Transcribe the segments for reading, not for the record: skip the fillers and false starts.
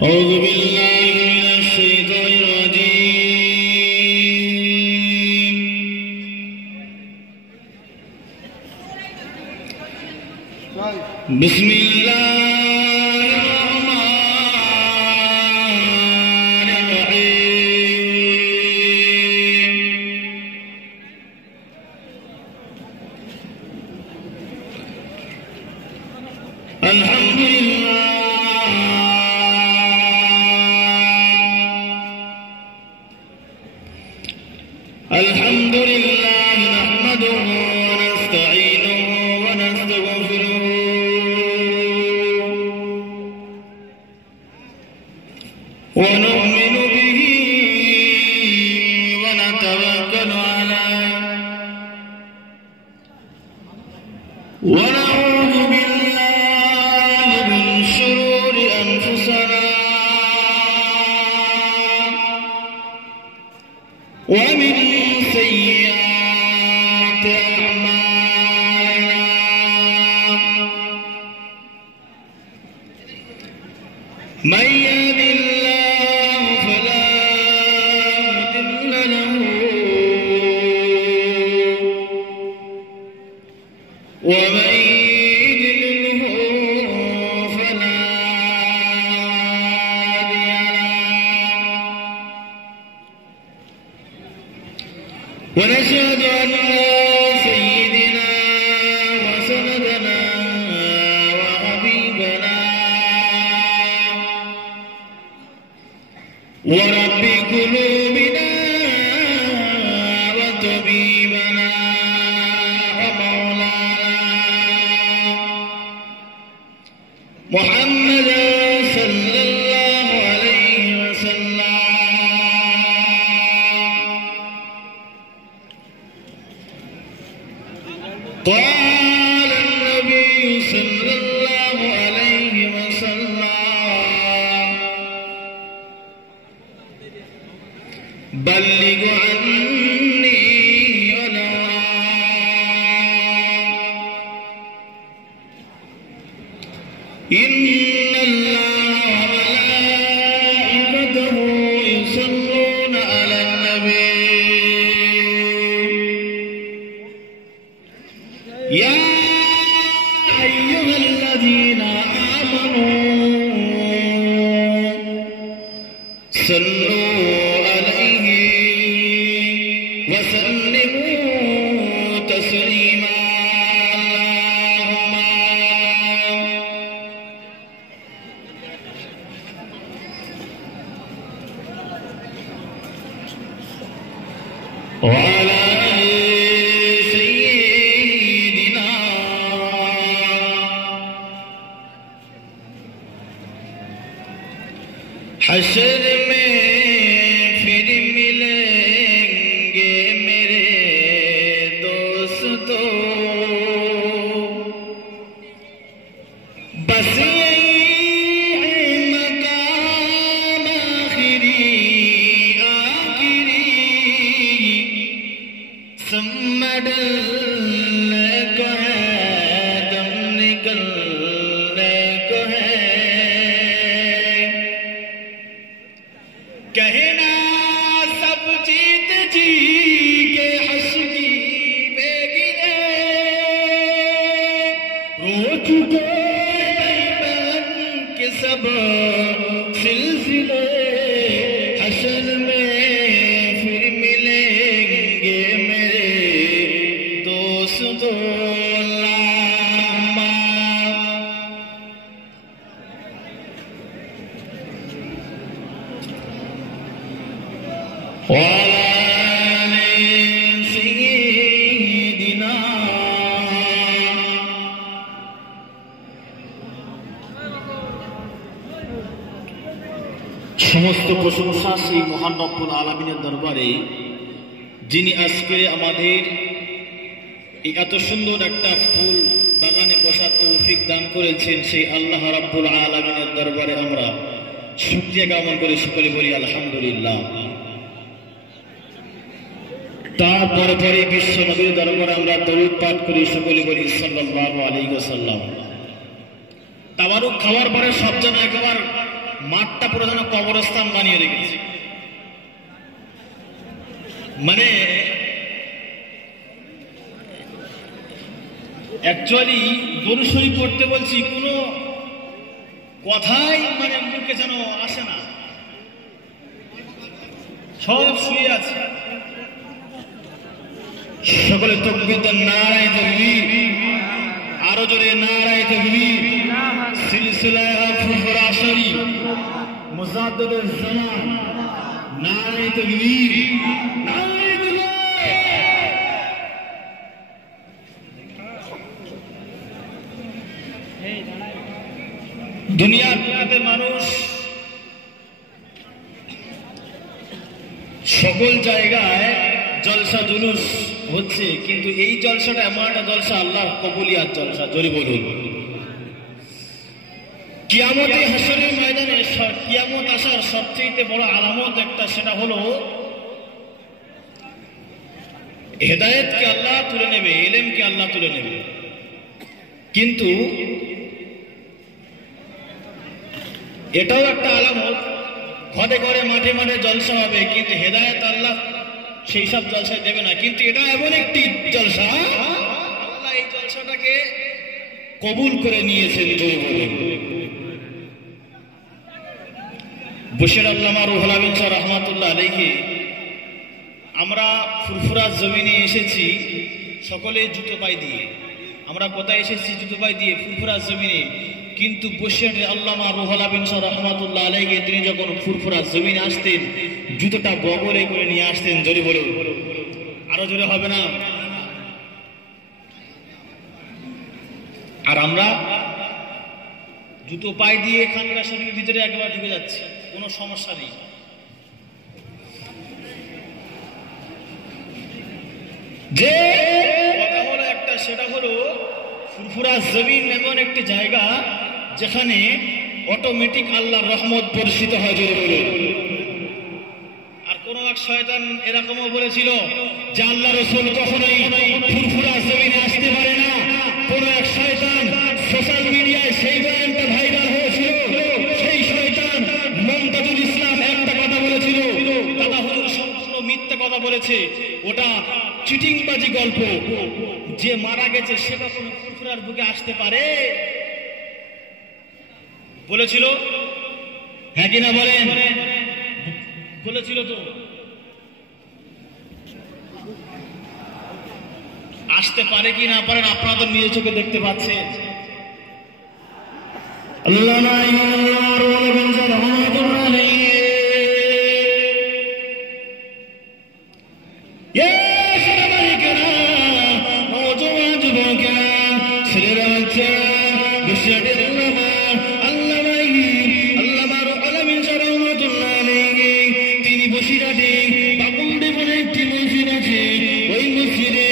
أعوذ بالله من الشيطان الرجيم بسم الله الرحمن الرحيم الحمد لله الحمد لله نحمده ونستعينه ونستغفره ونؤمن به ونتوكل عليه ونعوذ بالله من شرور أنفسنا ومن سيئات أعمالنا من يهد الله فلا مضل له ومن يضلله فلا هادي له ونشهد أن سيدنا وسندنا وحبيبنا ورب قلوبنا وطبيبنا ومولانا محمدا صلى الله عليه وسلم قال النبي صلى الله عليه وسلم بلغ عني ولو إن الله وملائكته يصلون على النبي يا أيها الذين آمنوا صلوا عليه وسلموا تسليما وعلى حشر میں پھر ملیں گے میرے دوستو بس یہی ہے مقام آخری سمڑنے کو ہے دم نکلنے کو ہے کہنا سب جیت جی کے حش کی بے گرے رو چکے بہن کے سب سلسلے حشر میں پھر ملیں گے میرے دوستوں সমস্ত প্রশংসা সেই মহান রব্বুল আলামিনের দরবারে যিনি আজকে আমাদের এই এত সুন্দর একটা ফুল বাগানে বসার তৌফিক দান করেছেন সেই আল্লাহ রাব্বুল আলামিনের দরবারে আমরা শুকরিয়া জ্ঞাপন করে সকলে বলি আলহামদুলিল্লাহ। তারপরে পরে বিশ্ব নবীর দরবারে আমরা দরুদ পাঠ করি সকলে বলি সাল্লাল্লাহু আলাইহি ওয়াসাল্লাম। তাবারুক খাওয়ার পরে সব যেন একবার মাঠটা পুরো যেন কবরস্থান বানিয়ে রেখেছে। মানে অ্যাকচুয়ালি দরুদ শরীফ পড়তে বলছি, কোনো কথাই মানে মুখে যেন আসে না, সব শুয়ে আছে। সকলে তাকবীর, নারায়ে তাকবীর, আরো জোরে নারায়ে তাকবীর। সিলসিলায়ে ফুরফুরা শরীফ মুজাদ্দিদুল জামান, নারায়ে তাকবীর, নারায়ে তাকবীর। দুনিয়ার বুকে মানুষ সকল জায়গায় জলসা জুলুস হচ্ছে, কিন্তু এই জলসাটা এমন একটা জলসা, আল্লাহ কবুলিয়াত জলসা। জোরে বলুন। কিয়ামতে হাসরের ময়দানে কিয়ামত আসার সবচেয়ে বড় আলামত একটা, সেটা হলো হেদায়েতকে আল্লাহ তুলে নেবে, ইলমকে আল্লাহ তুলে নেবে। কিন্তু এটাও একটা আলামত, ঘরে ঘরে মাঠে মাঠে জলসা হবে, কিন্তু হেদায়েত আল্লাহ সেই সব জলসায় দেবে না। কিন্তু এটা এমন একটি জলসা, আল্লাহ এই জলসাটাকে কবুল করে নিয়েছেন। বশির আল্লামা রুহুল আমিন শাহ রহমাতুল্লাহ আলাইহি, আমরা ফুরফুরা জমিনে এসেছি সকলে জুতো পায়ে দিয়ে। আমরা কোথায় এসেছি? জুতো পায়ে দিয়ে, ফুরফুরা জমিনে। কিন্তু বশির আল্লামা রুহুল আমিন শাহ রহমাতুল্লাহ আলাইহি তিনি যখন ফুরফুরা জমিনে আসতেন, জুতোটা বগলে করে নিয়ে আসতেন। জোরে বলুন, আরো জোরে হবে না? আর আমরা জুতো পায়ে দিয়ে খানকা শরীফের ভিতরে একবার ঢুকে যাচ্ছি, কোনো সমস্যা নেই। যে কথা হলো একটা, সেটা হলো ফুরফুরা জমিন এমন একটি জায়গা যেখানে অটোমেটিক আল্লাহর রহমত বর্ষিত হয়। জোরে বলুন। আর কোন এক শয়তান এরকমও বলেছিল যে আল্লাহ রাসূল কখনোই ফুরফুরা জমিনে আসতে পারে না। কোন এক শয়তান সোশ্যাল মিডিয়ায় সেই বয়ানটা ভাইরাল হয়েছিল, সেই শয়তান মুমতাজুল ইসলাম একটা কথা বলেছিল, দাদা হুজুর সম্পূর্ণ মিথ্যা কথা বলেছে, ওটা চিটিংবাজি গল্প। যে মারা গেছে সে কখনো ফুরফুরার বুকে আসতে পারে বলেছিল? হ্যাঁ কিনা বলেন? বলেছিল তো। আসতে পারে কি না পারেন আপনারা তো নিজে চোখে দেখতে পাচ্ছেন। তিনি বসিরাটে বাকুন্ডে বলে একটি মসজিদ আছে, ওই মসজিদে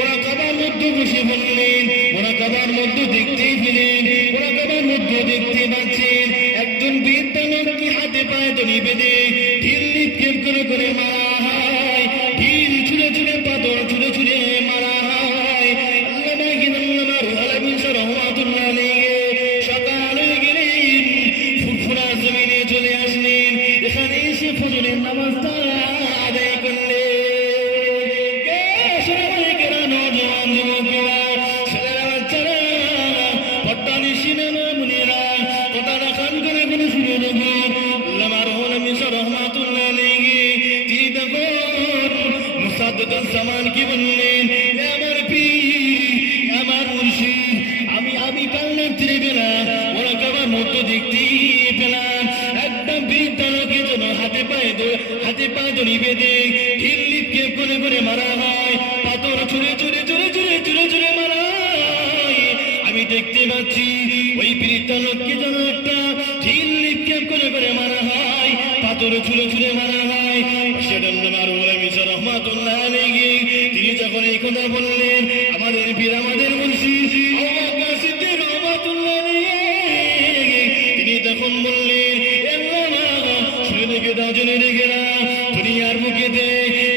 ওরা কাবার মধ্যে বসে বললেন, ওরা কাবার মধ্যে দেখতেই পেলেন, ওরা কাবার মধ্যে দেখতে পাচ্ছেন একজন বৃদ্ধ লোককে হাতে পায়ে দড়ি বেঁধে ঢিল নিক্ষেপ করে করে মারা হয়, ঢিল ছুঁড়ে ছুঁড়ে পাথর ছুঁড়ে ছুঁড়ে মারা হয়। আল্লামা রুহুল আমিন শাহ রহমাতুল্লাহ আলাইহি সকাল হয়ে গেলেন, ফুরফুরা জমিনে চলে আসলেন, এখানে এসে ফজরের নামাজটা আদায় করলেন। নওজোয়ান যুবকেরা, ছেলেরা, বাচ্চারা, পট্টানি সিনেমা মুনিরা, কথাটা খান করে কোনো শুনে দেখুন। আল্লামা রুহুল আমিন শাহ রহমাতুল্লাহ আলাইহি তিনি তখন মুসাদ্দিদুল জামান কি বললেন, আমার পীর, আমার মুর্শিদ, আমি কাল রাত্রে বেলা ওরা কাবার মধ্যে দেখতে পেলাম একটা বৃদ্ধ লোকের জন্য হাতে পায়ে দড়ি বেঁধে ঢিল নিক্ষেপ করে করে মারা হয়, পাথর ছুঁড়ে ছুঁড়ে ছুঁড়ে ছুঁড়ে ছুঁড়ে ছুঁড়ে মারা হয়। আমি দেখতে পাচ্ছি ওই বৃদ্ধ লোককে যেন একটা ঢিল নিক্ষেপ করে করে মারা হয়, পাথর ছুঁড়ে ছুঁড়ে মারা হয়। রহমাতুল্লাহ আলাইহি তিনি যখন এই কথা বললেন, আমাদের পীর, আমাদের মুর্শিদ রহমাতুল্লাহ আলাইহি তিনি তখন বললেন, শুনে দেখে দাও, জেনে দেখে না, দুনিয়ার মুখেতে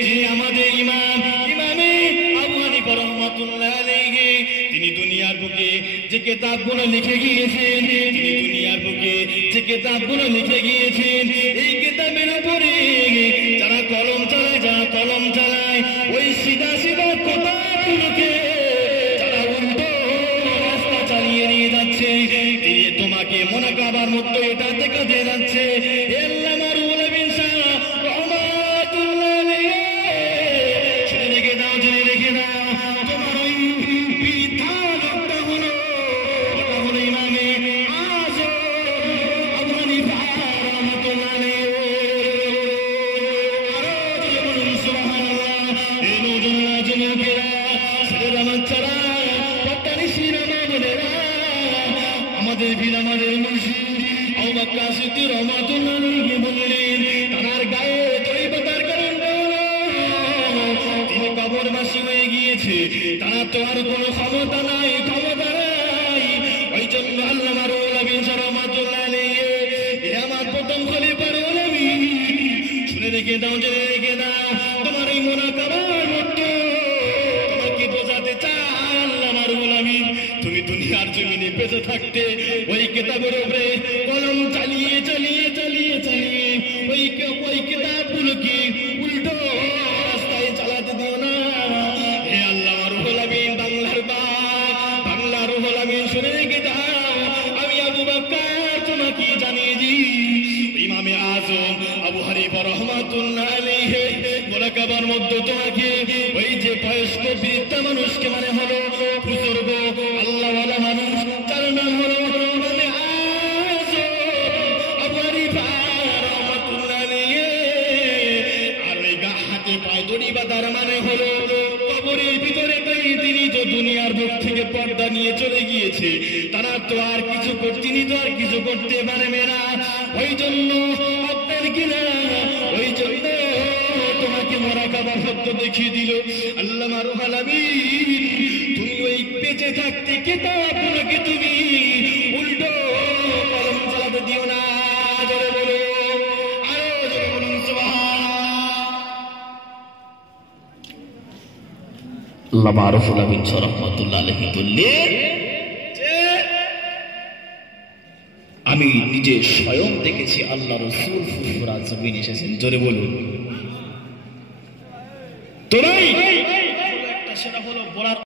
যিনি আমাদের ইমামে আবু হানিফা রহমাতুল্লাহ আলাইহি তিনি দুনিয়ার বুকে যে কিতাবগুলো লিখে গিয়েছেন, তিনি দুনিয়ার বুকে যে কিতাবগুলো লিখে গিয়েছেন, এই কিতাবের উপরে যারা কলম চালায় ওই সিধা সিধা কথাগুলোকে যারা উল্টো রাস্তা চালিয়ে নিয়ে যাচ্ছে, দিয়ে তোমাকে মনে কাবার মধ্যে এটা দেখাতে যাচ্ছে। আল্লাহ মারুল আমিন সাহেব রহমাতুল্লাহ আলাইহি শুনে রেখে দাও, তোমার ওই পিতা লোকটা হলো ইমামে আযম আবু হানিফা রহমাতুল্লাহ আলাইহি। আরো বলুন সুবহানাল্লাহ। এই নওজোয়ান যুবকেরা, ছেলেরা, বাচ্চারা, পদ্মানিশীরা, মা-বোনেরা, আমাদের বীর, আমাদের মুর্শিদ আবু বকর সিদ্দিক রহমাতুল্লাহ আলাইহি বললেন, তার গায়ে তরিকতার কারণ তিনি কবরবাসী হয়ে গিয়েছে, তারা তো আর কোনো ক্ষমতা নাই। ওই জন্য আল্লাহ মারুল আমিন রহমাতুল্লাহ আলাইহি, আমার প্রথম খলিফার ওলামি, শুনে রেখে দাও, জেনে রেখে দাও, তোমার এই মুনাকাবার মধ্যে তোমাকে বোঝাতে চায় আল্লাহ মারুল আমিন, তুমি দুনিয়ার জমিনে বেঁচে থাকতে ওই কিতাবের উপরে কলম চালিয়ে ওই কিতাবগুলোকে উল্টো রাস্তায় চালাতে দিও না। হে আল্লাহ রুহুল আমিন, বাংলার রুহুল আমিন, শুনে রেখে দাও, আমি আবু বকর তোমাকে জানিয়ে দিই, ইমামে আযম আবু হানিফা রহমাতুল্লাহ আলাইহি মুনাকাবার মধ্যে তোমাকে ওই যে বয়স্ক বৃদ্ধা মানুষকে মানে হলো বুজুর্গ আল্লাহওয়ালা মানুষ, তার নাম হলো ইমামে আযম আবু হানিফা রহমাতুল্লাহ আলাইহি। আর ওই হাতে পায়ে দড়ি বাঁধার মানে হলো কবরের ভিতরে তিনি তো দুনিয়ার বুক থেকে পর্দা নিয়ে চলে গিয়েছে, তারা তো আর কিছু করতে পারবে না। ওই জন্য আপনার কিনা ওই জন্য তোমাকে মুনাকাবার সত্য দেখিয়ে দিল আল্লাহ মারুল আমিন। তুমি ওই বেঁচে থাকতে কিতাবগুলোকে তুমি উল্টো কলম চালাতে দিও না। জোরে বলো, আরো জোরে বলুন সুবহানাল্লাহ। আল্লাহ মারুল আমিন রহমাতুল্লাহ আলাইহি বললেন, আমি নিজে স্বয়ং দেখেছি আল্লাহ রাসূল ফুরফুরা জমিনে এসেছেন। জোরে বলুন। তো ভাই একটা সেটা হলো বলার